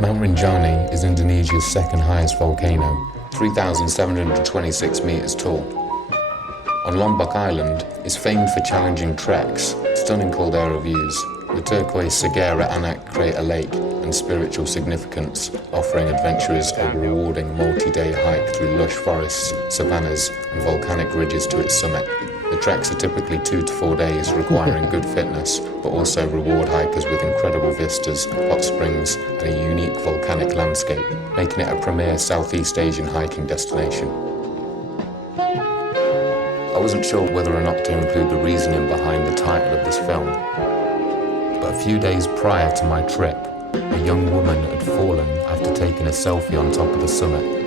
Mount Rinjani is Indonesia's second highest volcano, 3,726 metres tall. On Lombok Island is famed for challenging treks, stunning caldera views, the turquoise Segera Anak crater lake, and spiritual significance, offering adventurers a rewarding multi-day hike through lush forests, savannas, and volcanic ridges to its summit. The treks are typically 2 to 4 days, requiring good fitness, but also reward hikers with incredible vistas, hot springs, and a unique volcanic landscape, making it a premier Southeast Asian hiking destination. I wasn't sure whether or not to include the reasoning behind the title of this film, but a few days prior to my trip, a young woman had fallen after taking a selfie on top of the summit.